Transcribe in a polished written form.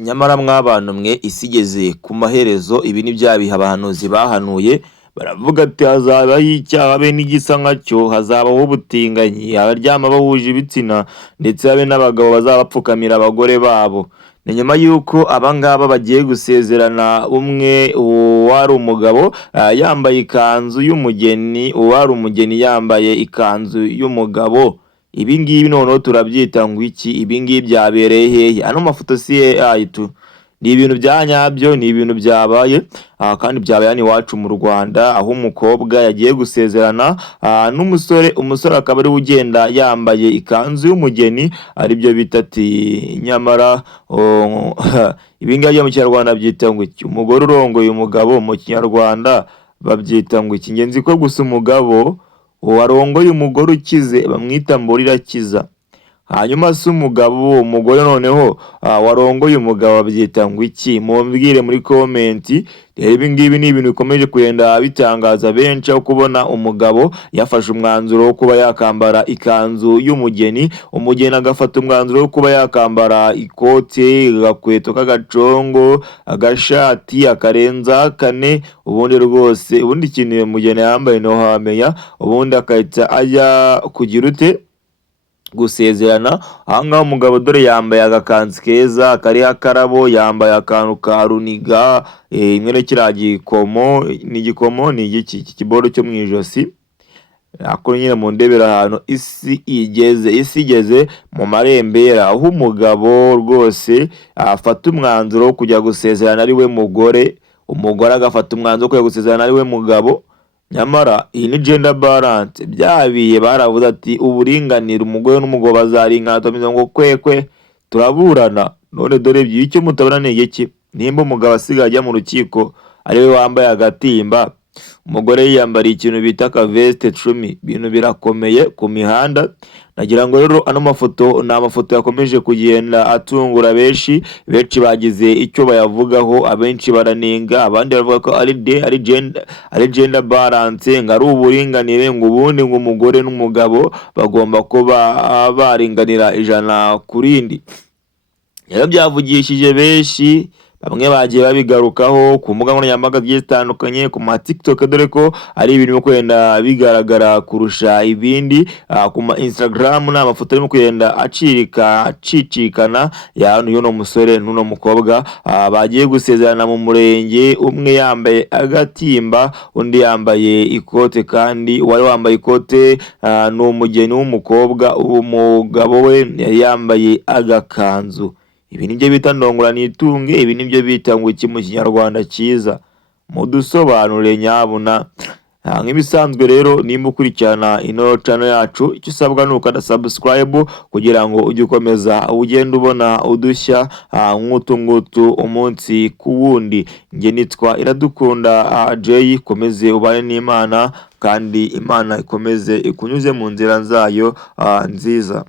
Nyamara mw'abantu mwe isi igeze ku maherezo, ibi ni bya bihe abahanuzi bahanuye, baravuga ati hazabaho icyaha habe n'igisa nkacyo, hazabaho ubutinganyi, abaryama bahuje ibitsina, ndetse habe n'abagabo bazaba bapfukamira abagore babo. Ni nyuma y'uko abangaba bagiye gusezerana, umwe uwari umugabo yambaye ikanzu y'umugeni, uwari umugeni yambaye ikanzu y'umugabo. Ibi ngibi noneho turabyita ngo iki? Ibi ngibi byabereye hehe? Ano mafoto si AI tu, ni ibintu bya nyabyo, ni ibintu byabaye kandi byabaye hano iwacu mu Rwanda, aho umukobwa yagiye gusezerana n'umusore. Umusore akaba ari ugenda yambaye ikanzu y'umugeni, aribyo bita ati nyamara ibi ngibi mu Kinyarwanda byita ngo iki? Umugore urongoye umugabo mu Kinyarwanda babyita ngo iki? Ngenzi ko gusa umugabo warongoye umugore ukize bamwita Mborirakiza. Hanyuma se umugore noneho warongoye umugabo babyita ngo iki? Mumbwire muri komenti. Rero ibi ngibi ni ibintu bikomeje kugenda bitangaza benshi, aho kubona umugabo yafashe umwanzuro wo kuba yakambara ikanzu y'umugeni, umugeni agafata umwanzuro wo kuba yakambara ikote, agakweto k'agacongo, agashati, akarenza kane, ubundi rwose ubundi ikintu uyu mugeni yambaye ntiwamenya, ubundi akahita ajya kugira ute? Gusezerana. Ahangaha umugabo dore yambaye agakanzu keza kariho akarabo, yambaye akantu ka runiga, imwe kiriya gikomo, ni igikomo ni igiki? Iki kiboro cyo mu ijosi. Ako nyine mu ndebera ahantu isi igeze mu marembera, aho umugabo rwose afata umwanzuro wo kujya gusezerana ari we mugore, umugore agafata umwanzuro wo kujya gusezerana ari we mugabo. Nyamara iyi ni gender balance. Byabiye baravuze ati uburinganire, umugore n'umugabo bazaringana, tumize ngo kwekwe turaburana. None dore icyo mutabona ni iki? Nimba umugabo asigaye ajya mu rukiko ari we wambaye agatimba, umugore yiyambariye ikintu bita akaveste 10, ibintu birakomeye ku mihanda. Nagira ngo rero ano mafoto ni amafoto yakomeje kugenda atungura benshi bagize icyo bayavugaho, abenshi baranenga, abandi bavuga ko ari gender balance, ngo ari uburinganire, ngo ubundi ngo umugore n'umugabo bagomba kuba baringanira ijana ku rindi. Rero byavugishije benshi, bamwe bagiye babigarukaho ku mbuga nkoranyambaga zigiye zitandukanye, ku ma TikTok, dore ko ari ibintu byo kwenda bigaragara kurusha ibindi. Ku ma Instagram ni amafoto arimo kugenda acicikana y'uno musore n'uno mukobwa bagiye gusezerana mu murenge, umwe yambaye agatimba, undi yambaye ikote, kandi uwari wambaye ikote ni umugeni w'umukobwa, umugabo we yari yambaye agakanzu. Ibi nibyo bita ndongora nitunge, ibi nibyo bita ngo iki mu Kinyarwanda cyiza? Mudusobanure nyabuna. Nk'ibisanzwe rero, nimba ukurikirana ino channel yacu, icyo usabwa ni ukanda subscribe kugira ngo ujye ukomeza ugenda ubona udushya nk'utu ngutu umunsi ku wundi. Nge nitwa Iradukunda Jay. Komeze ubane n'Imana, kandi Imana ikomeze ikunyuze mu nzira zayo nziza.